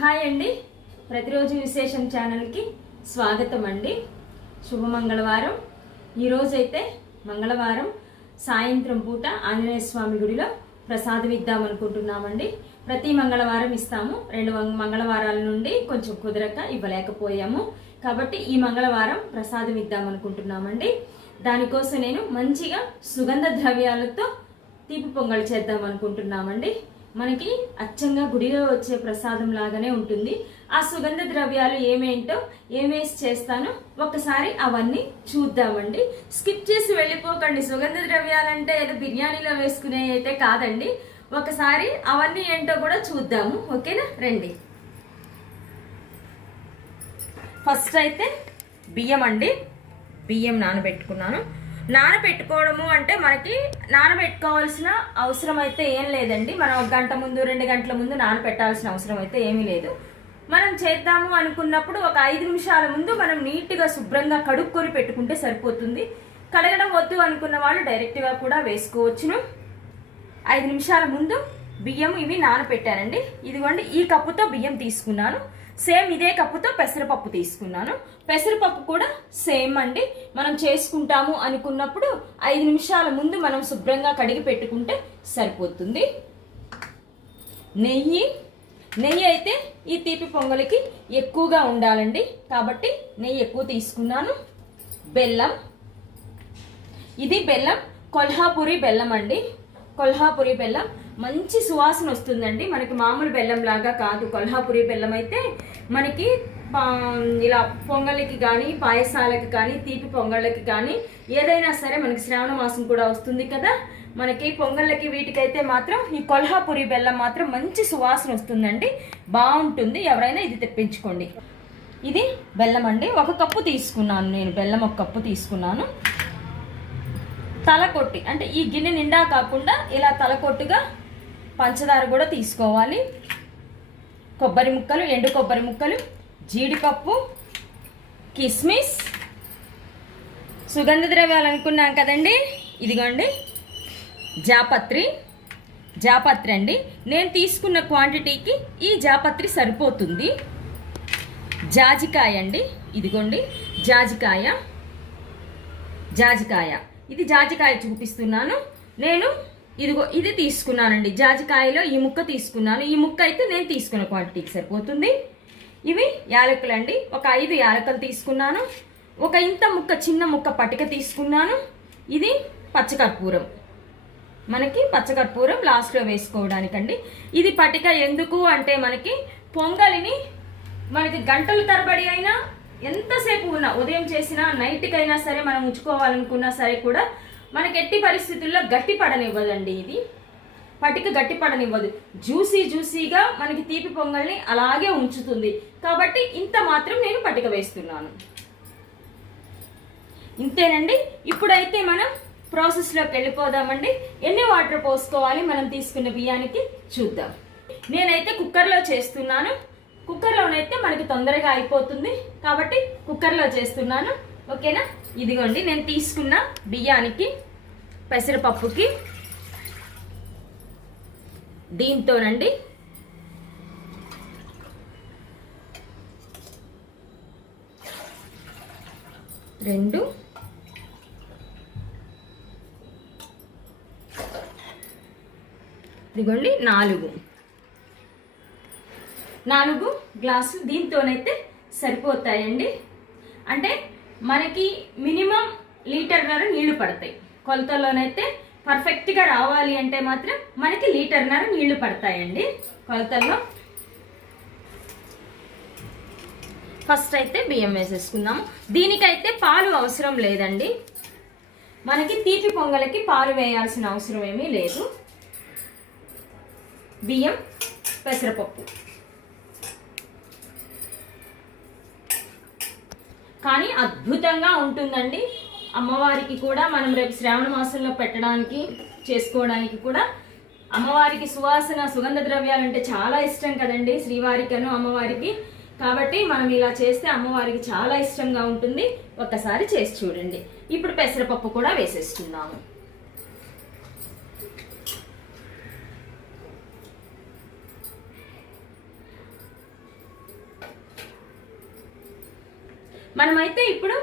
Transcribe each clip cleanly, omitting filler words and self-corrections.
Hi అండి, ప్రతిరోజు విశేషం ఛానల్కి స్వాగతం అండి. శుభ మంగళవారం. ఈరోజైతే మంగళవారం సాయంత్రం పూట ఆంజనేయ స్వామి గుడిలో ప్రసాదం ఇద్దామనుకుంటున్నామండి. ప్రతి మంగళవారం ఇస్తాము. 2 మంగళవారాల నుండి కొంచెం కుదరక ఇవ్వలేకపోయాము. కాబట్టి ఈ మంగళవారం ప్రసాదం ఇద్దామనుకుంటున్నామండి. దానికోసం నేను మంచిగా సుగంధ ద్రవ్యాలతో తీపి పొంగల్ చేద్దాం అనుకుంటున్నామండి. మనకి అచ్చంగా గుడిలో వచ్చే ప్రసాదం లాగానే ఉంటుంది. ఆ సుగంధ ద్రవ్యాలు ఏమేంటో ఏమేసి చేస్తానో ఒకసారి అవన్నీ చూద్దామండి. స్కిప్ చేసి వెళ్ళిపోకండి. సుగంధ ద్రవ్యాలంటే ఏదో బిర్యానీలో వేసుకునే అయితే కాదండి. ఒకసారి అవన్నీ ఏంటో కూడా చూద్దాము. ఓకేనా, రండి. ఫస్ట్ అయితే బియ్యం అండి. బియ్యం నానబెట్టుకున్నాను. నానబెట్టుకోవడము అంటే మనకి నానబెట్టుకోవాల్సిన అవసరం అయితే ఏం లేదండి. మనం 1 గంట ముందు 2 గంటల ముందు నానబెట్టాల్సిన అవసరం అయితే ఏమీ లేదు. మనం చేద్దాము అనుకున్నప్పుడు ఒక 5 నిమిషాల ముందు మనం నీట్గా శుభ్రంగా కడుక్కొని పెట్టుకుంటే సరిపోతుంది. కడగడం వద్దు అనుకున్న వాళ్ళు డైరెక్ట్గా కూడా వేసుకోవచ్చును. 5 నిమిషాల ముందు బియ్యం ఇవి నానబెట్టానండి. ఇదిగోండి, ఈ కప్పుతో బియ్యం తీసుకున్నాను. సేమ్ ఇదే కప్పుతో పెసరపప్పు తీసుకున్నాను. పెసరపప్పు కూడా సేమ్ అండి. మనం చేసుకుంటాము అనుకున్నప్పుడు 5 నిమిషాల ముందు మనం శుభ్రంగా కడిగి పెట్టుకుంటే సరిపోతుంది. నెయ్యి అయితే ఈ తీపి పొంగలికి ఎక్కువగా ఉండాలండి. కాబట్టి నెయ్యి ఎక్కువ తీసుకున్నాను. బెల్లం, ఇది బెల్లం కొల్హాపూరి బెల్లం అండి. కొల్హాపూరి బెల్లం మంచి సువాసన వస్తుందండి. మనకి మామూలు బెల్లం లాగా కాదు. కొల్హాపూరి బెల్లం అయితే మనకి ఇలా పొంగలికి కానీ పాయసాలకి కానీ తీపి పొంగళ్ళకి కానీ ఏదైనా సరే మనకి శ్రావణ మాసం కూడా వస్తుంది కదా, మనకి పొంగళ్ళకి వీటికైతే మాత్రం ఈ కొల్హాపూరి బెల్లం మాత్రం మంచి సువాసన వస్తుందండి. బాగుంటుంది. ఎవరైనా ఇది తెప్పించుకోండి. ఇది బెల్లం అండి. 1 కప్పు తీసుకున్నాను నేను. బెల్లం 1 కప్పు తీసుకున్నాను. తలకొట్టి అంటే ఈ గిన్నె నిండా కాకుండా ఇలా తలకొట్టుగా పంచదార కూడా తీసుకోవాలి. కొబ్బరి ముక్కలు, ఎండు కొబ్బరి ముక్కలు, జీడిపప్పు, కిస్మిస్, సుగంధ ద్రవ్యాలు అనుకున్నాం కదండి. ఇదిగోండి జాపత్రి అండి. నేను తీసుకున్న క్వాంటిటీకి ఈ జాపత్రి సరిపోతుంది. జాజికాయ అండి. ఇదిగోండి జాజికాయ. ఇది జాజికాయ చూపిస్తున్నాను నేను. ఇది తీసుకున్నానండి. జాజికాయలో ఈ ముక్క తీసుకున్నాను. ఈ ముక్క అయితే నేను తీసుకున్న క్వాంటిటీకి సరిపోతుంది. ఇవి యాలకులు అండి. ఒక 5 యాలకులు తీసుకున్నాను. ఒక ఇంత ముక్క చిన్న ముక్క పటిక తీసుకున్నాను. ఇది పచ్చకర్పూరం. మనకి పచ్చకర్పూరం లాస్ట్లో వేసుకోవడానికండి. ఇది పటిక ఎందుకు అంటే మనకి పొంగలిని మనకి గంటల తరబడి అయినా ఎంతసేపు ఉన్నా, ఉదయం చేసినా నైట్కైనా సరే మనం ఉంచుకోవాలనుకున్నా సరే కూడా మనకి ఎట్టి పరిస్థితుల్లో గట్టి పడనివ్వదండి. ఇది పటిక గట్టి పడనివ్వదు. జ్యూసీగా మనకి తీపి పొంగల్ని అలాగే ఉంచుతుంది. కాబట్టి ఇంత మాత్రం నేను పటిక వేస్తున్నాను. ఇంతేనండి. ఇప్పుడైతే మనం ప్రాసెస్లోకి వెళ్ళిపోదామండి. ఎన్ని వాటర్ పోసుకోవాలి మనం తీసుకున్న బియ్యానికి చూద్దాం. నేనైతే కుక్కర్లో చేస్తున్నాను. కుక్కర్లోనైతే మనకి తొందరగా అయిపోతుంది కాబట్టి కుక్కర్లో చేస్తున్నాను. ఓకేనా. ఇదిగోండి, నేను తీసుకున్న బియ్యానికి పెసరపప్పుకి దీంతోనండి 2 ఇదిగోండి 4 గ్లాసులు దీంతోనైతే సరిపోతాయండి. అంటే మనకి మినిమం 1.5 లీటర్ నీళ్లు పడతాయి. కొలతల్లోనైతే పర్ఫెక్ట్గా రావాలి అంటే మాత్రం మనకి 1.5 లీటర్ నీళ్లు పడతాయండి కొలతల్లో. ఫస్ట్ అయితే బియ్యం వేసేసుకుందాము. దీనికైతే పాలు అవసరం లేదండి. మనకి తీపి పొంగలకి పాలు వేయాల్సిన అవసరం ఏమీ లేదు. బియ్యం, పెసరపప్పు. కానీ అద్భుతంగా ఉంటుందండి. అమ్మవారికి కూడా మనం రేపు శ్రావణ మాసంలో పెట్టడానికి చేసుకోవడానికి కూడా అమ్మవారికి సుగంధ ద్రవ్యాలు అంటే చాలా ఇష్టం కదండి, శ్రీవారికను అమ్మవారికి. కాబట్టి మనం ఇలా చేస్తే అమ్మవారికి చాలా ఇష్టంగా ఉంటుంది. ఒక్కసారి చేసి చూడండి. ఇప్పుడు పెసరపప్పు కూడా వేసేస్తున్నాము. మనమైతే ఇప్పుడు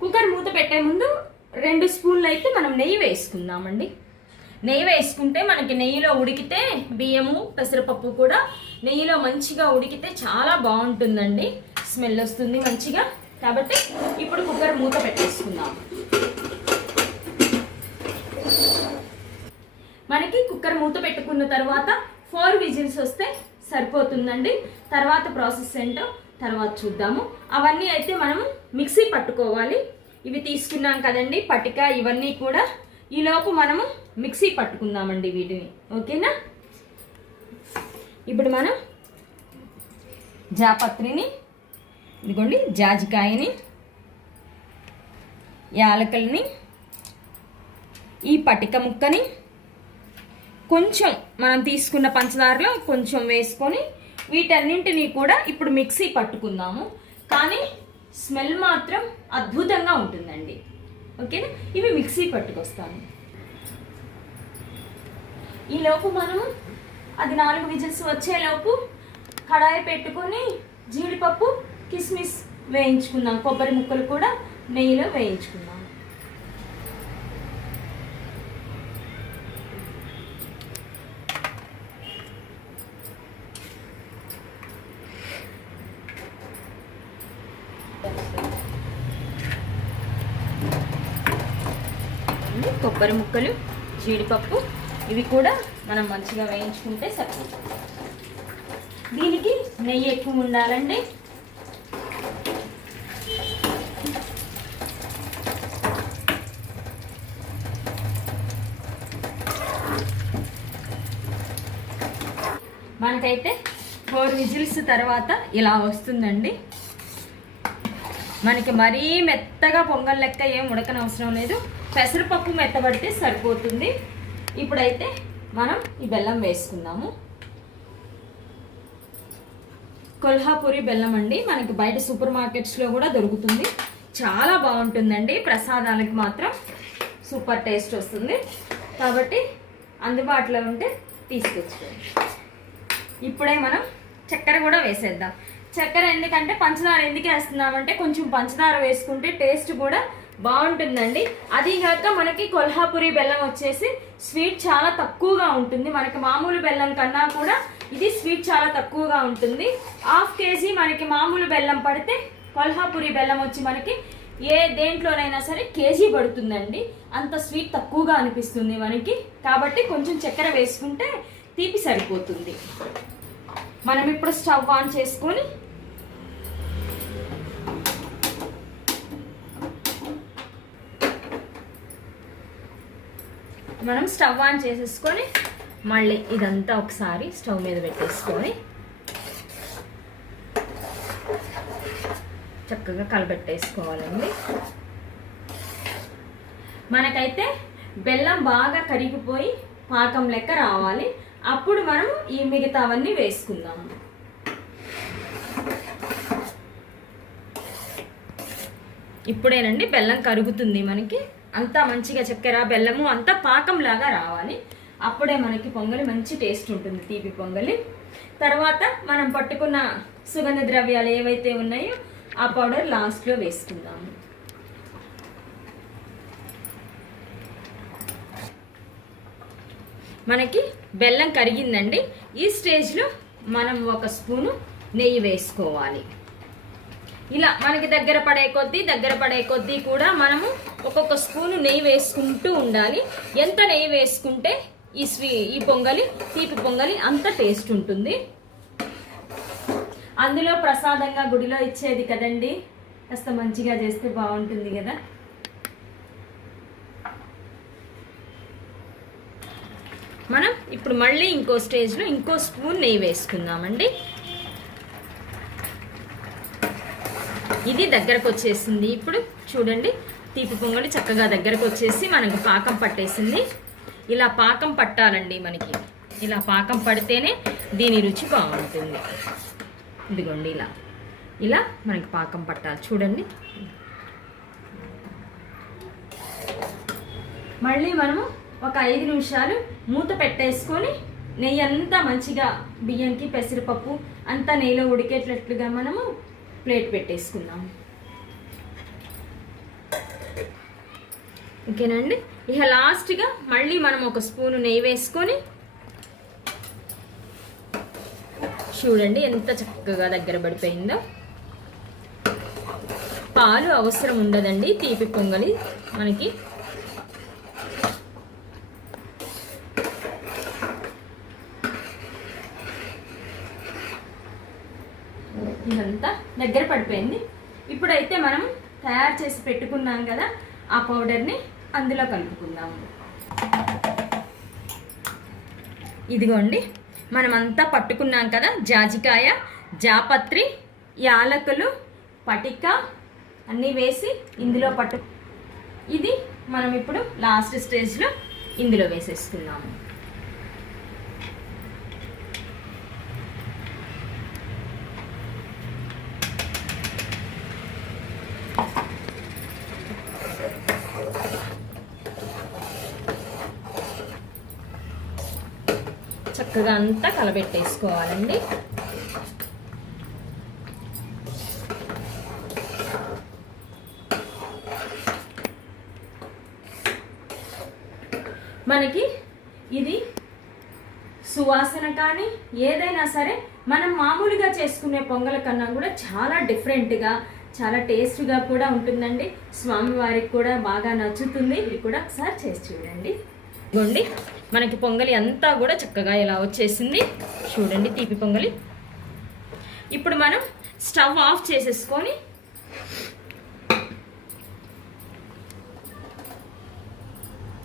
కుక్కర్ మూత పెట్టే ముందు 2 స్పూన్లు అయితే మనం నెయ్యి వేసుకుందామండి. నెయ్యి వేసుకుంటే మనకి నెయ్యిలో ఉడికితే బియ్యము పెసరపప్పు కూడా నెయ్యిలో మంచిగా ఉడికితే చాలా బాగుంటుందండి, స్మెల్ వస్తుంది మంచిగా. కాబట్టి ఇప్పుడు కుక్కర్ మూత పెట్టేసుకుందాం. మనకి కుక్కర్ మూత పెట్టుకున్న తర్వాత 4 విజిల్స్ వస్తే సరిపోతుందండి. తర్వాత ప్రాసెస్ ఏంటో తర్వాత చూద్దాము. అవన్నీ అయితే మనం మిక్సీ పట్టుకోవాలి. ఇవి తీసుకున్నాం కదండి పటిక, ఇవన్నీ కూడా ఈలోపు మనము మిక్సీ పట్టుకుందామండి వీటిని. ఓకేనా? ఇప్పుడు మనం జాపత్రిని, ఇదిగోండి జాజికాయని, యాలకల్ని, ఈ పటిక ముక్కని కొంచెం మనం తీసుకున్న పంచదారలో కొంచెం వేసుకొని వీటన్నింటినీ కూడా ఇప్పుడు మిక్సీ పట్టుకుందాము. కానీ స్మెల్ మాత్రం అద్భుతంగా ఉంటుందండి. ఓకేనా? ఇవి మిక్సీ పట్టుకొస్తాము. ఈలోపు మనము అది 4 విజిల్స్ వచ్చేలోపు కడాయి పెట్టుకొని జీడిపప్పు కిస్మిస్ వేయించుకుందాం. కొబ్బరి ముక్కలు కూడా నెయ్యిలో వేయించుకుందాం. కొబ్బరి ముక్కలు, జీడిపప్పు ఇవి కూడా మనం మంచిగా వేయించుకుంటే సరిపోతుంది. దీనికి నెయ్యి ఎక్కువ ఉండాలండి. మనకైతే 4 విజిల్స్ తర్వాత ఇలా వస్తుందండి. మనకి మరీ మెత్తగా పొంగల్ లెక్క ఏం ఉడకనవసరం లేదు, పెసరపప్పు మెత్తబడితే సరిపోతుంది. ఇప్పుడైతే మనం ఈ బెల్లం వేసుకుందాము. కొల్హాపూరి బెల్లం అండి, మనకి బయట సూపర్ మార్కెట్స్లో కూడా దొరుకుతుంది. చాలా బాగుంటుందండి, ప్రసాదాలకు మాత్రం సూపర్ టేస్ట్ వస్తుంది. కాబట్టి అందుబాటులో ఉంటే తీసుకొచ్చుకోండి. ఇప్పుడే మనం చక్కెర కూడా వేసేద్దాం. చక్కెర ఎందుకంటే పంచదార ఎందుకు వేస్తున్నామంటే కొంచెం పంచదార వేసుకుంటే టేస్ట్ కూడా బాగుంటుందండి. అది కాక మనకి కొల్హాపూరి బెల్లం వచ్చేసి స్వీట్ చాలా తక్కువగా ఉంటుంది. మనకి మామూలు బెల్లం కన్నా కూడా ఇది స్వీట్ చాలా తక్కువగా ఉంటుంది. 1/2 కేజీ మనకి మామూలు బెల్లం పడితే కొల్హాపూరి బెల్లం వచ్చి మనకి దేంట్లోనైనా సరే కేజీ పడుతుందండి. అంత స్వీట్ తక్కువగా అనిపిస్తుంది మనకి. కాబట్టి కొంచెం చక్కెర వేసుకుంటే తీపి సరిపోతుంది. మనం ఇప్పుడు స్టవ్ ఆన్ చేసుకొని మళ్ళీ ఇదంతా ఒకసారి స్టవ్ మీద పెట్టేసుకొని చక్కగా కలబెట్టేసుకోవాలండి. మనకైతే బెల్లం బాగా కరిగిపోయి పాకం లెక్క రావాలి. అప్పుడు మనం ఈ మిగతావన్నీ వేసుకుందాము. ఇప్పుడేనండి బెల్లం కరుగుతుంది. మనకి అంతా మంచిగా చక్కెర బెల్లము అంతా పాకంలాగా రావాలి. అప్పుడే మనకి పొంగలి మంచి టేస్ట్ ఉంటుంది, తీపి పొంగలి. తర్వాత మనం పట్టుకున్న సుగంధ ద్రవ్యాలు ఏవైతే ఉన్నాయో ఆ పౌడర్ లాస్ట్లో వేసుకుందాము. మనకి బెల్లం కరిగిందండి. ఈ స్టేజ్లో మనం 1 స్పూను నెయ్యి వేసుకోవాలి. ఇలా మనకి దగ్గర పడే కొద్దీ కూడా మనము ఒక్కొక్క స్పూను నెయ్యి వేసుకుంటూ ఉండాలి. ఎంత నెయ్యి వేసుకుంటే ఈ పొంగలి తీపి పొంగలి అంత టేస్ట్ ఉంటుంది. అందులో ప్రసాదంగా గుడిలో ఇచ్చేది కదండి, కాస్త మంచిగా చేస్తే బాగుంటుంది కదా. మనం ఇప్పుడు మళ్ళీ ఇంకో స్టేజ్లో ఇంకో స్పూన్ నెయ్యి వేసుకుందామండి. ఇది దగ్గరకు వచ్చేసింది. ఇప్పుడు చూడండి తీపి పొంగలి చక్కగా దగ్గరకు వచ్చేసి మనకి పాకం పట్టేసింది. ఇలా పాకం పట్టాలండి మనకి. ఇలా పాకం పడితేనే దీని రుచి బాగుంటుంది. ఇదిగోండి ఇలా మనకి పాకం పట్టాలి. చూడండి మళ్ళీ మనము ఒక 5 నిమిషాలు మూత పెట్టేసుకొని నెయ్యి అంతా మంచిగా బియ్యంకి పెసరపప్పు అంతా నెయ్యిలో ఉడికేటట్లుగా మనము ప్లేట్ పెట్టేసుకుందాం. ఓకేనండి. ఇక లాస్ట్గా మళ్ళీ మనం ఒక స్పూను నెయ్యి వేసుకొని చూడండి ఎంత చక్కగా దగ్గర పడిపోయిందో. పాలు అవసరం ఉండదండి తీపి పొంగలి మనకి. ఇదంతా దగ్గర పడిపోయింది. ఇప్పుడైతే మనం తయారు చేసి పెట్టుకున్నాం కదా ఆ పౌడర్ని అందులో కలుపుకుందాము. ఇదిగోండి మనమంతా పట్టుకున్నాం కదా, జాజికాయ, జాపత్రి, యాలకులు, పటిక అన్నీ వేసి ఇందులో ఇది మనం ఇప్పుడు లాస్ట్ స్టేజ్లో ఇందులో వేసేసుకున్నాము. చక్కగా అంతా కలబెట్టేసుకోవాలండి. మనకి ఇది సువాసన కానీ ఏదైనా సరే మనం మామూలుగా చేసుకునే పొంగల కన్నా కూడా చాలా డిఫరెంట్గా, చాలా టేస్ట్గా కూడా ఉంటుందండి. స్వామివారికి కూడా బాగా నచ్చుతుంది. ఇది కూడా ఒకసారి చేసి చూడండి. ఇదిగోండి మనకి పొంగలి అంతా కూడా చక్కగా ఇలా వచ్చేసింది చూడండి, తీపి పొంగలి. ఇప్పుడు మనం స్టవ్ ఆఫ్ చేసేసుకొని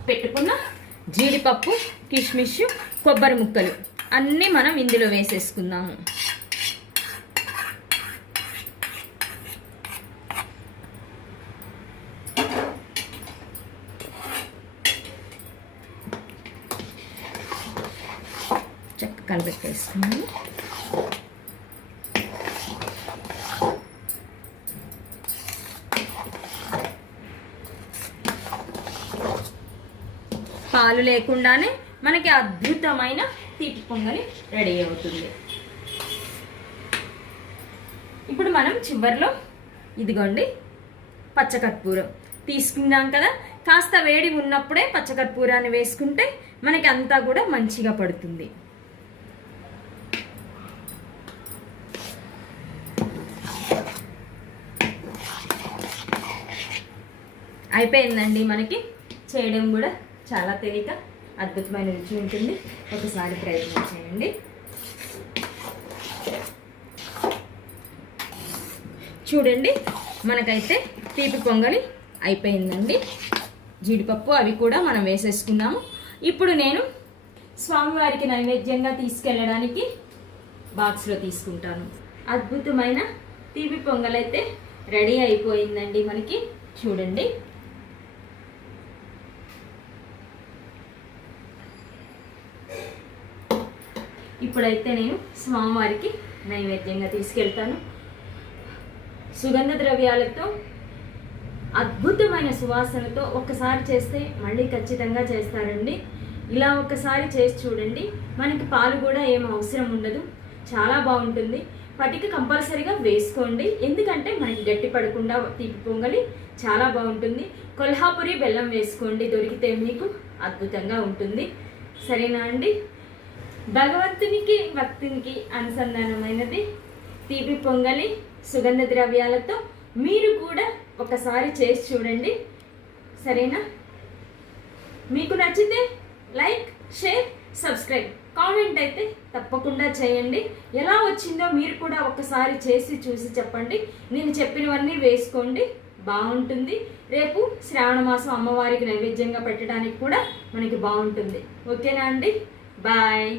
పెట్టుకున్న జీడిపప్పు, కిస్మిస్, కొబ్బరి ముక్కలు అన్నీ మనం ఇందులో వేసేసుకుందాము. చక్కగా కలిపెట్టేసుకున్నాము. పాలు లేకుండానే మనకి అద్భుతమైన తీపి పొంగలి రెడీ అవుతుంది. ఇప్పుడు మనం చివరిలో ఇదిగోండి పచ్చకర్పూరం తీసుకున్నాం కదా, కాస్త వేడి ఉన్నప్పుడే పచ్చకర్పూరాన్ని వేసుకుంటే మనకి అంతా కూడా మంచిగా పడుతుంది. అయిపోయిందండి. మనకి చేయడం కూడా చాలా తేలిక, అద్భుతమైన రుచి ఉంటుంది. ఒకసారి ప్రయత్నం చేయండి. చూడండి మనకైతే తీపి పొంగలి అయిపోయిందండి. జీడిపప్పు అవి కూడా మనం వేసేసుకున్నాము. ఇప్పుడు నేను స్వామివారికి నైవేద్యంగా తీసుకెళ్ళడానికి బాక్స్లో తీసుకుంటాను. అద్భుతమైన తీపి పొంగల్ అయితే రెడీ అయిపోయిందండి మనకి. చూడండి ఇప్పుడైతే నేను స్వామివారికి నైవేద్యంగా తీసుకెళ్తాను. సుగంధ ద్రవ్యాలతో అద్భుతమైన సువాసనతో ఒక్కసారి చేస్తే మళ్ళీ ఖచ్చితంగా చేస్తారండి. ఇలా ఒక్కసారి చేసి చూడండి. మనకి పాలు కూడా ఏం అవసరం ఉండదు, చాలా బాగుంటుంది. పటిక కంపల్సరీగా వేసుకోండి, ఎందుకంటే మనకి గట్టి పడకుండా తీపి పొంగలి చాలా బాగుంటుంది. కొల్హాపురి బెల్లం వేసుకోండి, దొరికితే మీకు అద్భుతంగా ఉంటుంది. సరేనా అండి? భగవంతునికి భక్తునికి అనుసంధానమైనది తీపి పొంగలి సుగంధ ద్రవ్యాలతో. మీరు కూడా ఒకసారి చేసి చూడండి. సరేనా? మీకు నచ్చితే లైక్, షేర్, సబ్స్క్రైబ్, కామెంట్ అయితే తప్పకుండా చేయండి. ఎలా వచ్చిందో మీరు కూడా ఒకసారి చేసి చూసి చెప్పండి. నేను చెప్పినవన్నీ వేసుకోండి, బాగుంటుంది. రేపు శ్రావణ మాసం అమ్మవారికి నైవేద్యంగా పెట్టడానికి కూడా మనకి బాగుంటుంది. ఓకేనా అండి? బాయ్.